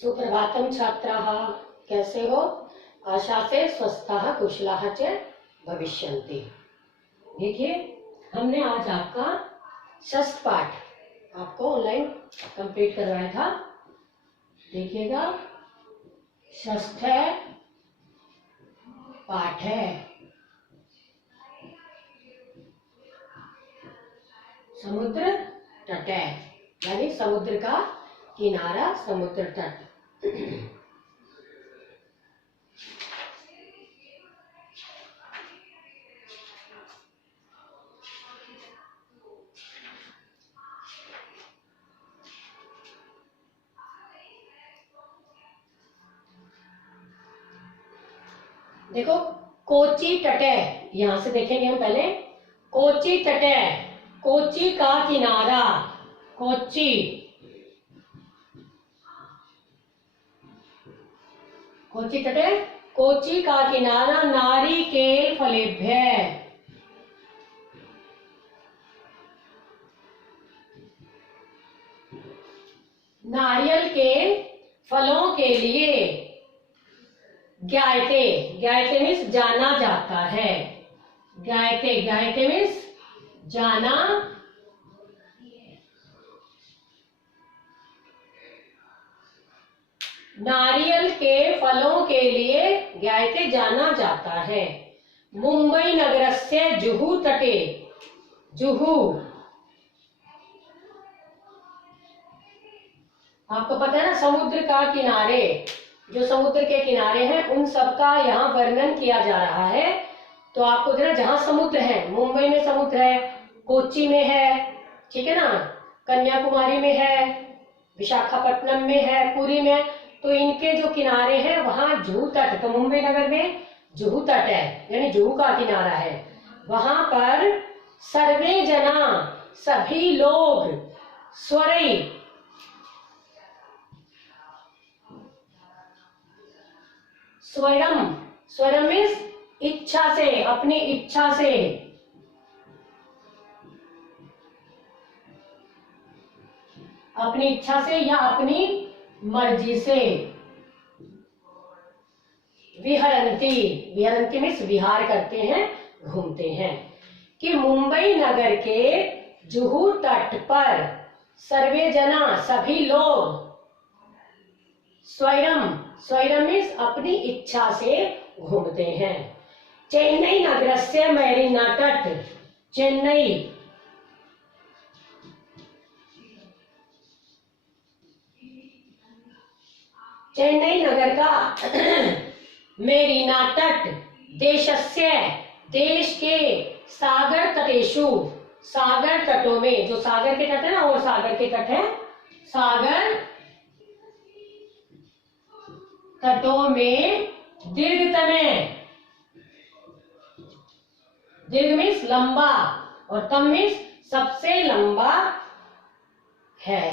सुप्रभातम छात्राः, कैसे हो? आशा से स्वस्थाः कुशलाः च भविष्यन्ति। देखिए, हमने आज आपका षष्ठ पाठ आपको ऑनलाइन कंप्लीट करवाया था। देखिएगा, षष्ठ पाठ है समुद्र तट, यानी समुद्र का किनारा, समुद्र तट। देखो, कोची तटे, यहां से देखेंगे हम पहले। कोची तटे, कोची का किनारा, कोची, कोची तटे, कोची का किनारा नारिकेल फलेभ्य, नारियल के फलों के लिए ज्ञायते, ज्ञायते मीन्स जाना जाता है। ज्ञायते, ज्ञायते मीन्स जाना, नारियल के फलों के लिए ज्ञायते जाना जाता है। मुंबई नगरस्य जुहू तटे, जुहू, आपको पता है ना, समुद्र का किनारे, जो समुद्र के किनारे हैं उन सब का यहाँ वर्णन किया जा रहा है। तो आपको देखना, जहां समुद्र है, मुंबई में समुद्र है, कोच्चि में है, ठीक है ना, कन्याकुमारी में है, विशाखापट्टनम में है, पुरी में, तो इनके जो किनारे हैं वहां जुहू तट, तो मुंबई नगर में जुहू तट है, यानी जुहू का किनारा है। वहां पर सर्वे जना, सभी लोग, स्वरई, स्वयं, स्वयं मीन्स इच्छा से, अपनी इच्छा से, अपनी इच्छा से या अपनी मर्जी से, विहरंती, विहरंती मीन्स विहार करते हैं, घूमते हैं। कि मुंबई नगर के जुहू तट पर सर्वे जना, सभी लोग, स्वयं, स्वयं मीन्स अपनी इच्छा से घूमते हैं। चेन्नई नगरस्य मैरीना तट, चेन्नई, चेन्नई नगर का मेरीना तट, देशस्य, देश के, सागर तटेषु, सागर तटों में, जो सागर के तट है ना, और सागर के तट है, सागर तटों में दीर्घतमे, दीर्घ मीन्स लंबा और तम मीन्स सबसे लंबा है,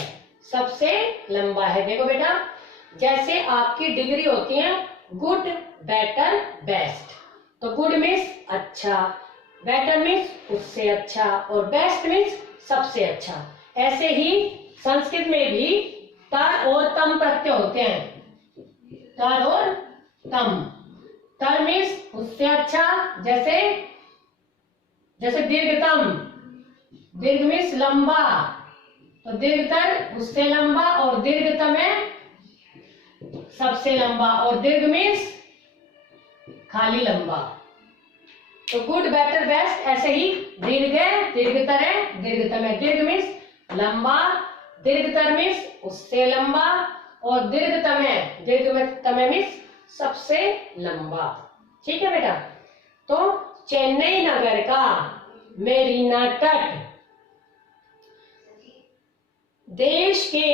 सबसे लंबा है। देखो बेटा, जैसे आपकी डिग्री होती है गुड, बेटर, बेस्ट, तो गुड मीन्स अच्छा, बेटर मीन्स उससे अच्छा, और बेस्ट मीन्स सबसे अच्छा। ऐसे ही संस्कृत में भी तर और तम प्रत्यय होते हैं, तर और तम। तर मीन्स उससे अच्छा, जैसे जैसे दीर्घतम, दीर्घ मीन्स लंबा, तो दीर्घतर उससे लंबा, और दीर्घतम है सबसे लंबा, और दीर्घ मीन्स खाली लंबा। तो गुड, बेटर, बेस्ट, ऐसे ही दीर्घ है, दीर्घतर है, दीर्घतम है। दीर्घ मीन्स लंबा, दीर्घतर मीन्स उससे लंबा, और दीर्घतम है, दीर्घतम मीन्स सबसे लंबा। ठीक है बेटा। तो चेन्नई नगर का मेरीना तट देश के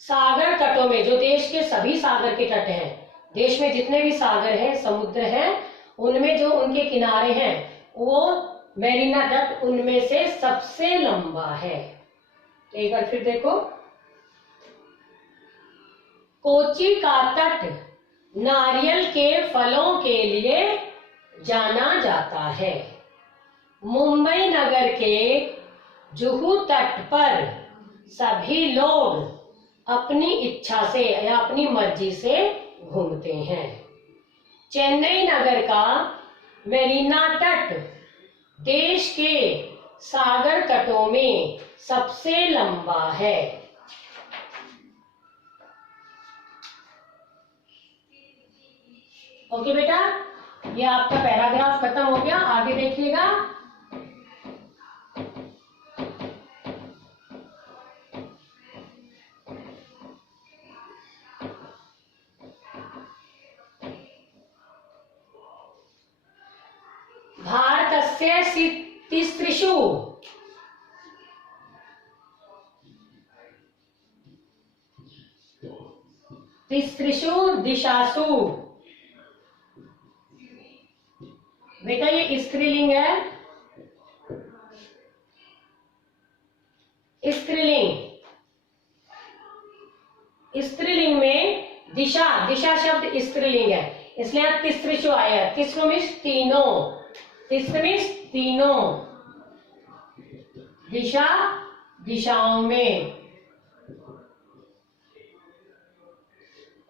सागर तटों में, जो देश के सभी सागर के तट हैं, देश में जितने भी सागर हैं, समुद्र हैं, उनमें जो उनके किनारे हैं, वो मेरीना तट उनमें से सबसे लंबा है। एक बार फिर देखो, कोच्चि का तट नारियल के फलों के लिए जाना जाता है। मुंबई नगर के जुहू तट पर सभी लोग अपनी इच्छा से या अपनी मर्जी से घूमते हैं। चेन्नई नगर का मेरीना तट देश के सागर तटों में सबसे लंबा है। ओके बेटा, ये आपका पैराग्राफ खत्म हो गया। आगे देखिएगा। भारतस्य तिस्त्रिषु दिशासु, बेटा ये स्त्रीलिंग है। स्त्रीलिंग में दिशा शब्द स्त्रीलिंग है, इसलिए यहाँ तिस्त्रिषु आया। तिस्रो मीन्स तीनों, तिस्र मीन्स तीनों, दिशाओं में।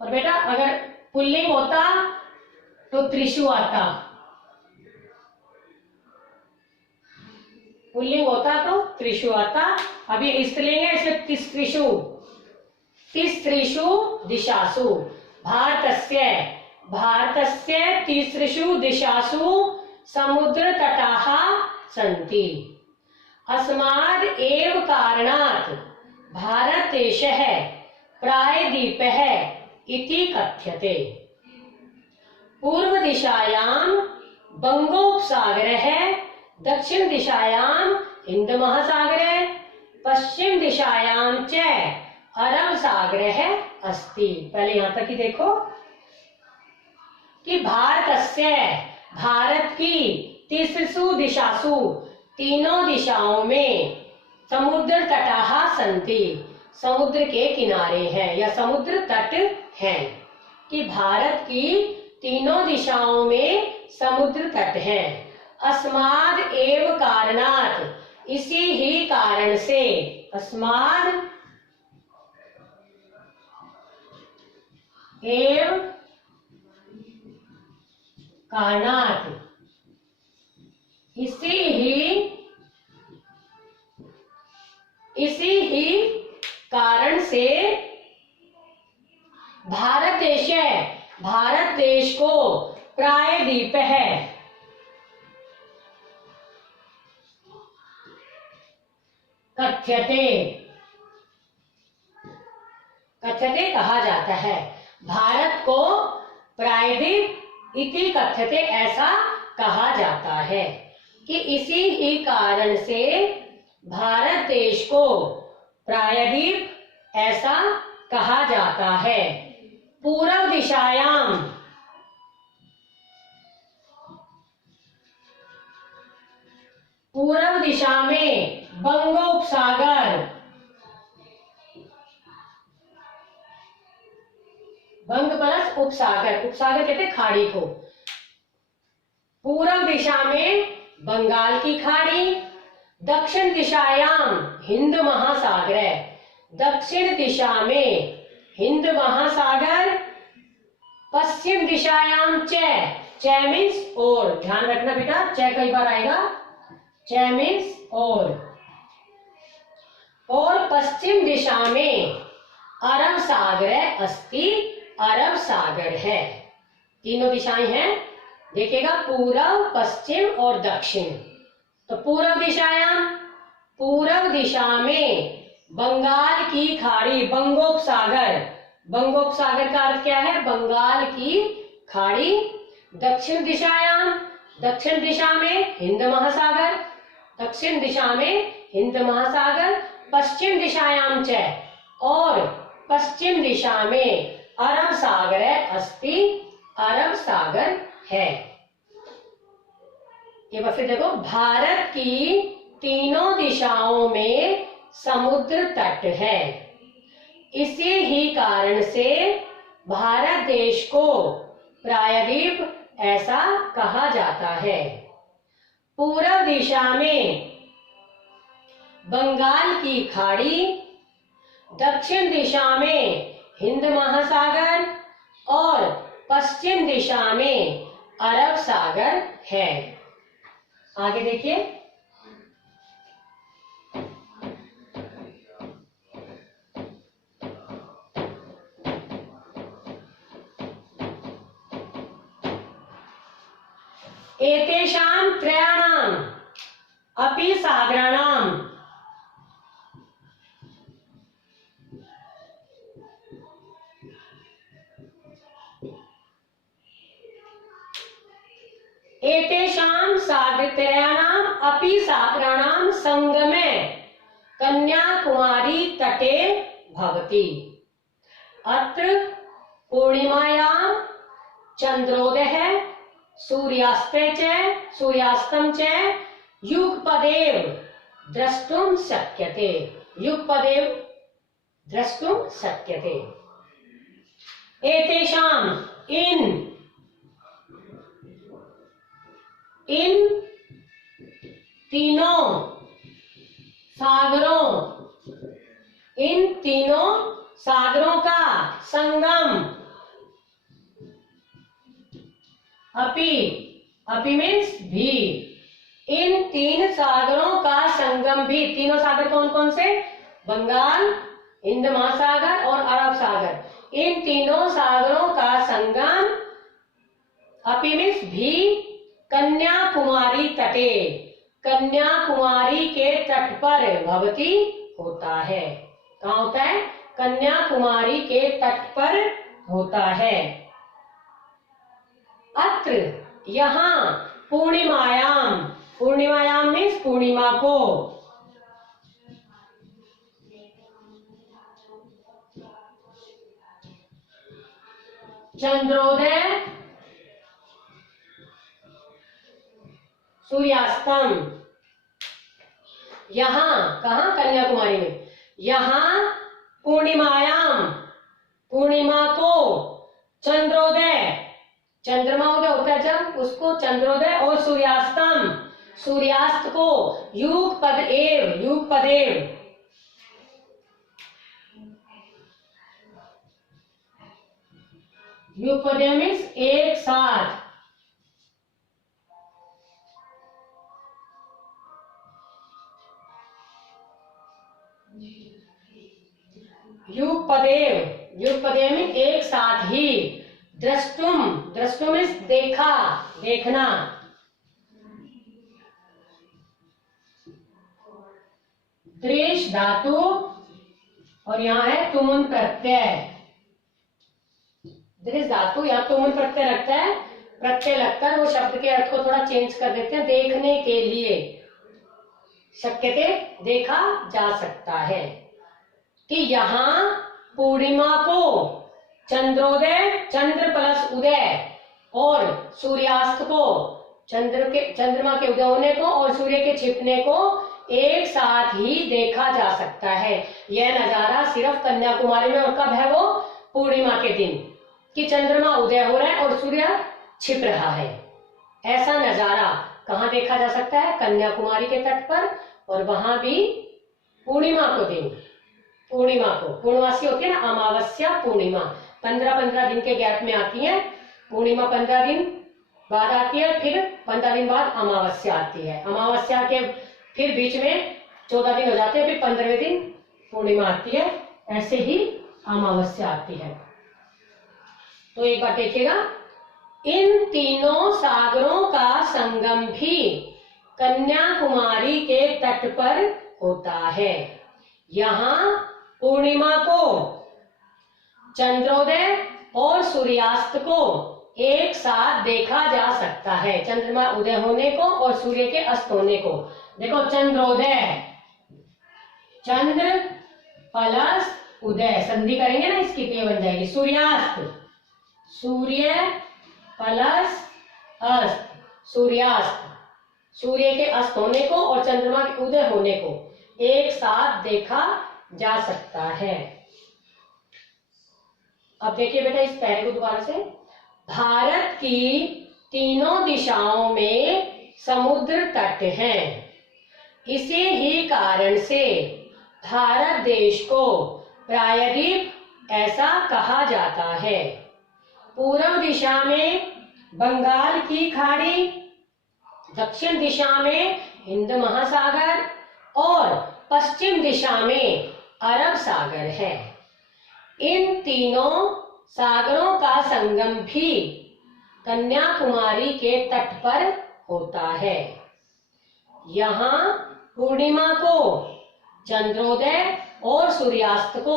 और बेटा अगर पुल्लिंग होता तो त्रिशु आता, पुल्लिंग होता तो त्रिशु आता। अभी स्त्रीलिंग है इसलिए तिस्त्रिषु दिशासु। भारतस्य तिस्त्रिषु दिशासु समुद्र तटाः सन्ति। अस्माद् एव कारणात् भारत देशः प्रायद्वीपः इति कथ्यते। पूर्व दिशायां बंगोपसागरः, दक्षिण दिशायां हिंद महासागरः, पश्चिम दिशायां च अरब सागरः अस्ति। पहले यहां तक ही देखो कि भारत की तिस्सु दिशासु तीनों दिशाओं में समुद्र तटाः सन्ति, समुद्र के किनारे हैं या समुद्र तट हैं। कि भारत की तीनों दिशाओं में समुद्र तट हैं। अस्माद एव कारणात्, इसी ही कारण से, अस्माद एव कारणात्, इसी ही कारण से भारत देश को प्रायद्वीप है, कथ्यते कहा जाता है। भारत को प्रायद्वीप इति कथ्यते, ऐसा कहा जाता है कि इसी ही कारण से भारत देश को प्रायद्वीप ऐसा कहा जाता है। पूर्व दिशा में बंगोपसागर, बंग प्लस उपसागर, उपसागर कहते हैं खाड़ी को। पूर्व दिशा में बंगाल की खाड़ी, दक्षिण दिशायाम हिंद महासागर, दक्षिण दिशा में हिंद महासागर, पश्चिम दिशायाम च मीन्स और, ध्यान रखना बेटा च कई बार आएगा, च मीन्स और पश्चिम दिशा में अरब सागर अस्ति, अरब सागर है। तीनों दिशाएं हैं, देखिएगा पूर्व, पश्चिम और दक्षिण। तो पूर्व दिशा में बंगाल की खाड़ी, बंगोपसागर, बंगोपसागर का अर्थ क्या है? बंगाल की खाड़ी। दक्षिण दिशा में हिंद महासागर, दक्षिण दिशा में हिंद महासागर, पश्चिम दिशायाम च, और पश्चिम दिशा में अरब सागर अस्ति, अरब सागर है। ये बात फिर देखो, भारत की तीनों दिशाओं में समुद्र तट है, इसी ही कारण से भारत देश को प्रायद्वीप ऐसा कहा जाता है। पूर्व दिशा में बंगाल की खाड़ी, दक्षिण दिशा में हिंद महासागर और पश्चिम दिशा में अरब सागर है। आगे देखिए, एतेषां त्रयाणाम् अपि सागराणाम् एतेषां सागरत्रयाणाम् अपि सागराणां संगमे कन्याकुमारी तटे भवति। अत्र पूर्णिमायां चंद्रोदय सूर्यास्तं च युगपदेव द्रष्टुं शक्यते। युगपदेव द्रष्टुं शक्यते। एतेषां इन तीनों सागरों का संगम अपि मीन्स भी, इन तीन सागरों का संगम भी। तीनों सागर कौन कौन से? बंगाल, हिंद महासागर और अरब सागर। इन तीनों सागरों का संगम अपि मीन्स भी कन्याकुमारी तटे, कन्याकुमारी के तट पर भवती होता है। कहाँ होता है? कन्याकुमारी के तट पर होता है। अत्र यहाँ पूर्णिमायाम मीन्स पूर्णिमा को, चंद्रोदय सूर्यास्तम, यहाँ कहाँ? कन्याकुमारी में। यहाँ पूर्णिमा को चंद्रोदय, चंद्रमा उदय होता है जब, उसको चंद्रोदय, और सूर्यास्त को युगपदेव मीन्स एक साथ। युगपदेव में एक साथ ही। द्रष्टुम मीन्स देखा, देखना। दृश धातु और यहाँ है तुमुन प्रत्यय। दृश धातु यहाँ तुमुन प्रत्यय लगता है, प्रत्यय लगकर वो शब्द के अर्थ को थोड़ा चेंज कर देते हैं। देखने के लिए, शक्यते देखा जा सकता है। कि यहाँ पूर्णिमा को चंद्रोदय, चंद्र प्लस उदय, और सूर्यास्त को चंद्रमा के उदय होने को और सूर्य के छिपने को एक साथ ही देखा जा सकता है। यह नजारा सिर्फ कन्याकुमारी में, और कब है वो? पूर्णिमा के दिन, कि चंद्रमा उदय हो रहा है और सूर्य छिप रहा है। ऐसा नजारा कहाँ देखा जा सकता है? कन्याकुमारी के तट पर, और वहां भी पूर्णिमा को दिन, पूर्णिमा को, पूर्णमासी होती है ना, अमावस्या पूर्णिमा 15-15 दिन के गैप में आती है। पूर्णिमा 15 दिन बाद आती है, फिर 15 दिन बाद अमावस्या आती है। अमावस्या के फिर बीच में 14 दिन हो जाते हैं, फिर 15वें दिन पूर्णिमा आती है। ऐसे ही अमावस्या आती है। तो एक बार देखिएगा, इन तीनों सागरों का संगम भी कन्याकुमारी के तट पर होता है। यहाँ पूर्णिमा को, चंद्रोदय और सूर्यास्त को एक साथ देखा जा सकता है। चंद्रमा उदय होने को और सूर्य के अस्त होने को। देखो, चंद्रोदय, चंद्र प्लस उदय, संधि करेंगे ना इसकी तो ये बन जाएगी। सूर्यास्त, सूर्य प्लस अस्त, सूर्यास्त, सूर्य के अस्त होने को और चंद्रमा के उदय होने को एक साथ देखा जा सकता है। अब देखिए बेटा इस पैरे को दोबारा से। भारत की तीनों दिशाओं में समुद्र तट हैं। इसी ही कारण से भारत देश को प्रायद्वीप ऐसा कहा जाता है। पूर्व दिशा में बंगाल की खाड़ी, दक्षिण दिशा में हिंद महासागर और पश्चिम दिशा में अरब सागर है। इन तीनों सागरों का संगम भी कन्याकुमारी के तट पर होता है। यहाँ पूर्णिमा को, चंद्रोदय और सूर्यास्त को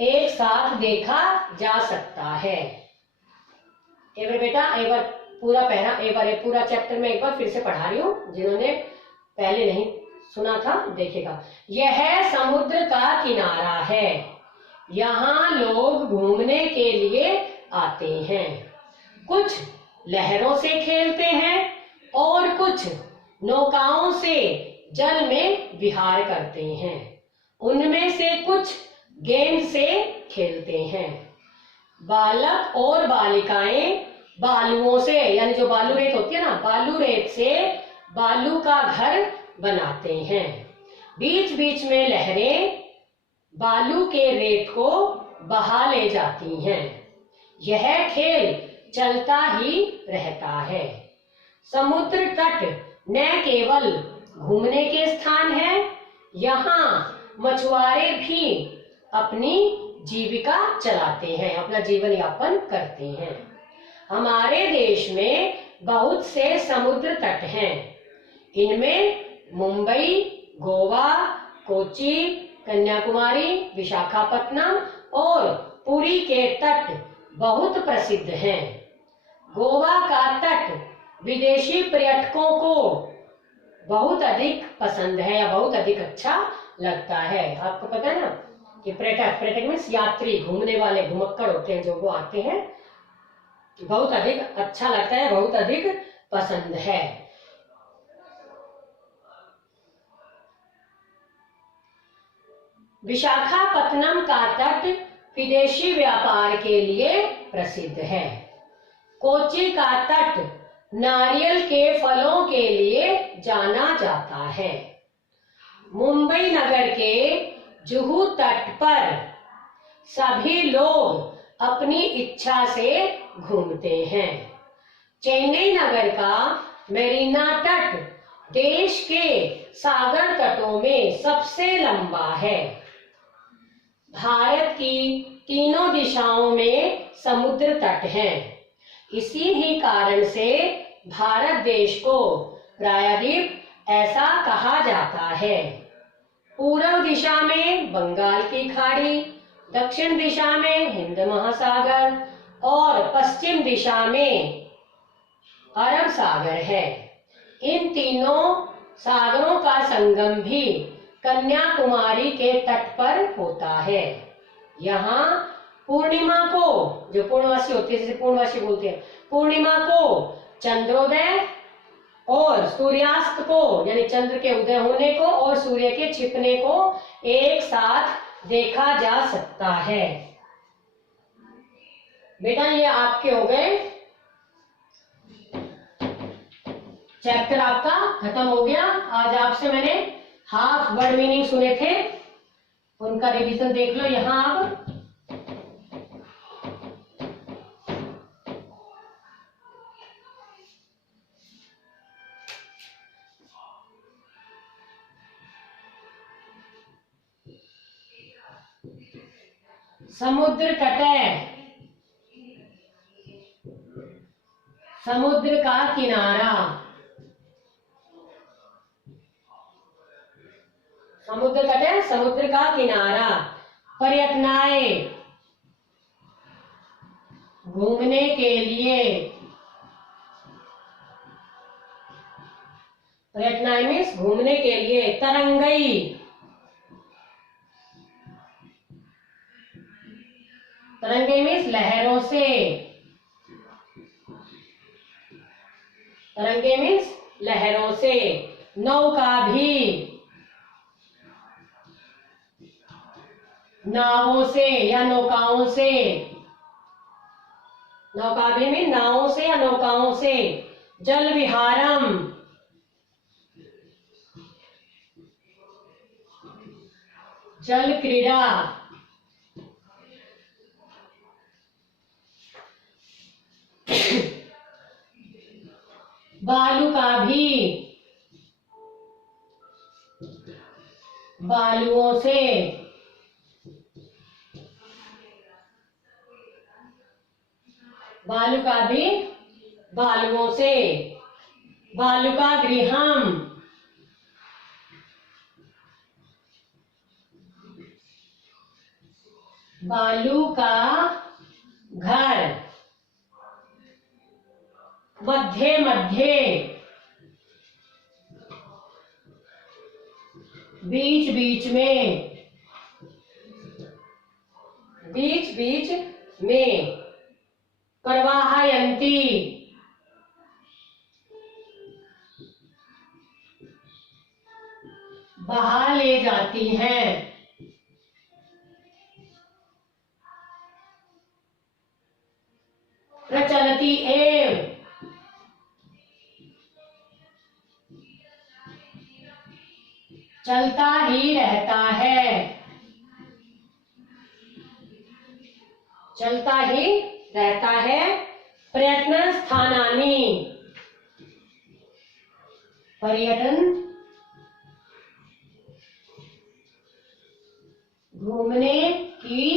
एक साथ देखा जा सकता है। एक बार बेटा, एक बार पूरा पहला, एक बार पूरा चैप्टर में एक बार फिर से पढ़ा रही हूँ, जिन्होंने पहले नहीं सुना था देखेगा। यह समुद्र का किनारा है, यहाँ लोग घूमने के लिए आते हैं। कुछ लहरों से खेलते हैं और कुछ नौकाओं से जल में विहार करते हैं। उनमें से कुछ गेंद से खेलते हैं। बालक और बालिकाएं बालुओं से, यानी जो बालू रेत होती है ना, बालू रेत से बालू का घर बनाते हैं। बीच बीच में लहरें बालू के रेत को बहा ले जाती हैं। यह खेल चलता ही रहता है। समुद्र तट न केवल घूमने के स्थान है, यहाँ मछुआरे भी अपनी जीविका चलाते हैं, अपना जीवन यापन करते हैं। हमारे देश में बहुत से समुद्र तट हैं। इनमें मुंबई, गोवा, कोच्चि, कन्याकुमारी, विशाखापट्टनम और पुरी के तट बहुत प्रसिद्ध हैं। गोवा का तट विदेशी पर्यटकों को बहुत अधिक पसंद है या बहुत अधिक अच्छा लगता है। आपको पता है ना कि पर्यटक मीन्स यात्री, घूमने वाले घुमक्कड़ होते हैं, जो वो आते हैं, बहुत अधिक अच्छा लगता है, बहुत अधिक पसंद है। विशाखापट्टनम का तट विदेशी व्यापार के लिए प्रसिद्ध है। कोच्चि का तट नारियल के फलों के लिए जाना जाता है। मुंबई नगर के जुहू तट पर सभी लोग अपनी इच्छा से घूमते हैं। चेन्नई नगर का मेरीना तट देश के सागर तटों में सबसे लंबा है। भारत की तीनों दिशाओं में समुद्र तट हैं। इसी ही कारण से भारत देश को प्रायद्वीप ऐसा कहा जाता है। पूर्व दिशा में बंगाल की खाड़ी, दक्षिण दिशा में हिंद महासागर और पश्चिम दिशा में अरब सागर है। इन तीनों सागरों का संगम भी कन्याकुमारी के तट पर होता है। यहाँ पूर्णिमा को, जो पूर्णवासी होती है, जैसे पूर्णवासी बोलते हैं, पूर्णिमा को, चंद्रोदय और सूर्यास्त को, यानी चंद्र के उदय होने को और सूर्य के छिपने को एक साथ देखा जा सकता है। बेटा ये आपके हो गए, चैप्टर आपका खत्म हो गया। आज आपसे मैंने हाफ वर्ड मीनिंग सुने थे, उनका रिवीजन देख लो यहाँ आप। समुद्र तट, समुद्र का किनारा, समुद्र तट है, समुद्र का किनारा। पर्यटनाएं, घूमने के लिए, पर्यटनाएं मीन्स घूमने के लिए। तरंगई, तरंगई मीन्स लहरों से, तरंगे मीन्स लहरों से। नौका भी, नावों से या नौकाओं से, नौका भी मीन नावों से या नौकाओं से। जल विहारम, जल क्रीड़ा, बालू का भी, बालुओं से, बालू का भी बालुओं से। बालुका गृहम, बालू का घर। मध्ये मध्ये, बीच बीच में, बीच बीच में। प्रवाहयंती, बहा ले जाती हैं। प्रचलति एव, चलता ही रहता है, चलता ही रहता है। प्रयत्न स्थानानि, पर्यटन, घूमने की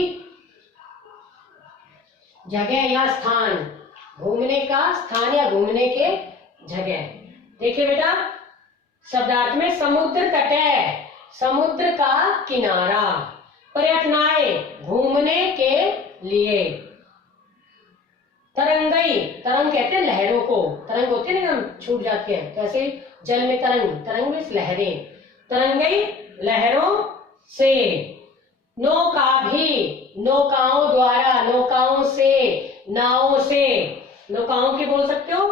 जगह या स्थान, घूमने का स्थान या घूमने के जगह। देखिए बेटा, शब्दार्थ में समुद्र तट है, समुद्र का किनारा। पर्यटनाए, घूमने के लिए। तरंगई, तरंग कहते हैं लहरों को, तरंग होती है ना, हम छूट जाते हैं, तो ऐसे जल में तरंग, तरंग में लहरें। तरंगई, लहरों से। नौका भी, नौकाओं द्वारा, नौकाओं से, नावों से। नौकाओं की बोल सकते हो,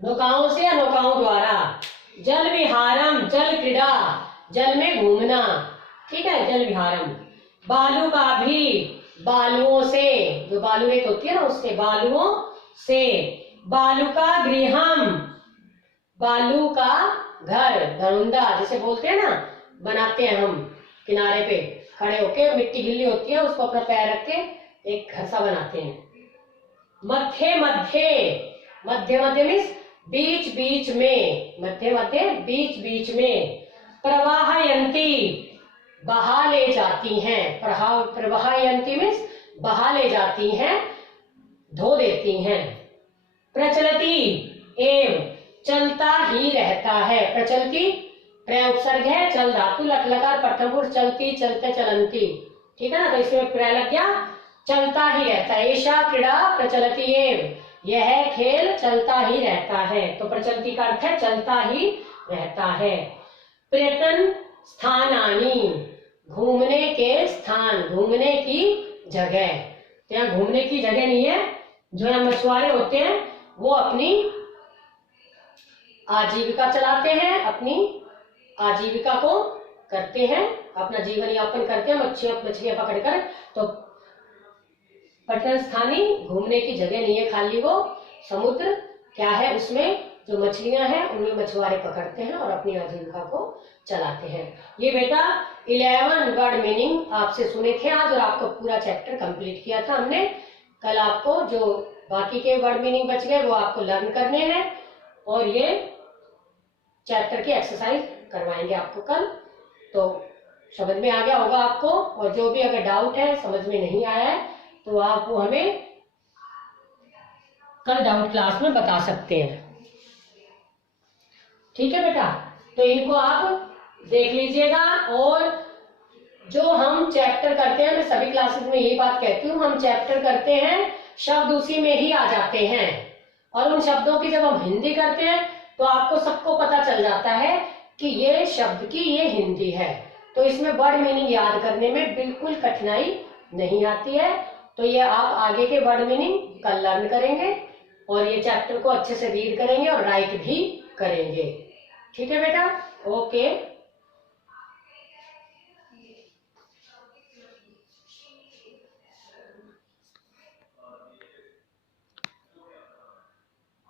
नौकाओं से या नौकाओं द्वारा। जल विहारम, जल क्रीड़ा, जल में घूमना, ठीक है, जल विहारम। बालू का भी, बालुओं से, जो बालू रेत होती है ना उससे, बालुओं से। बालू का गृहम, बालू का घर, धरुंधा जिसे बोलते हैं ना, बनाते हैं हम किनारे पे खड़े होके, मिट्टी गिल्ली होती है उसको अपना पैर रख के एक घर सा बनाते हैं। मध्य मध्य, मध्य मध्य मीन्स बीच बीच में, मध्य मध्य बीच बीच में। प्रवाहयंती, बहा ले जाती हैं, प्रवाहयंती मीन्स बहा ले जाती हैं, धो देती हैं। प्रचलती एव, चलता ही रहता है। प्रचलती प्रय उपसर्ग है, चल धातु, लट लकार प्रथम पुरुष, चलती, चलते, चलंती, ठीक है ना, तो इसमें प्रय लग गया, चलता ही रहता है। ऐसा क्रीड़ा प्रचलती एव, यह खेल चलता ही रहता है। तो प्रचलती का अर्थ है चलता ही रहता है। पर्यटन स्थानानि, घूमने के स्थान, घूमने की जगह। तो यहाँ घूमने की जगह नहीं है, जो यहाँ मछुआरे होते हैं वो अपनी आजीविका चलाते हैं, अपनी आजीविका को करते हैं, अपना जीवन यापन करते हैं मछलियां पकड़कर। तो पर्यटन स्थानी घूमने की जगह नहीं है, खाली वो समुद्र क्या है, उसमें जो मछलियां हैं उन्हें मछुआरे पकड़ते हैं और अपनी आजीविका को चलाते हैं। ये बेटा 11 वर्ड मीनिंग आपसे सुने थे आज, और आपको पूरा चैप्टर कंप्लीट किया था हमने। कल आपको जो बाकी के वर्ड मीनिंग बच गए वो आपको लर्न करने हैं, और ये चैप्टर की एक्सरसाइज करवाएंगे आपको कल। तो समझ में आ गया होगा आपको, और जो भी अगर डाउट है, समझ में नहीं आया है, तो आप वो हमें कल डाउट क्लास में बता सकते हैं, ठीक है बेटा। तो इनको आप देख लीजिएगा, और जो हम चैप्टर करते हैं, मैं सभी क्लासेस में यही बात कहती हूँ, हम चैप्टर करते हैं शब्द उसी में ही आ जाते हैं, और उन शब्दों की जब हम हिंदी करते हैं तो आपको सबको पता चल जाता है कि ये शब्द की ये हिंदी है। तो इसमें वर्ड मीनिंग याद करने में बिल्कुल कठिनाई नहीं आती है। तो ये आप आगे के वर्ड मीनिंग कल लर्न करेंगे, और ये चैप्टर को अच्छे से रीड करेंगे और राइट भी करेंगे, ठीक है बेटा। ओके।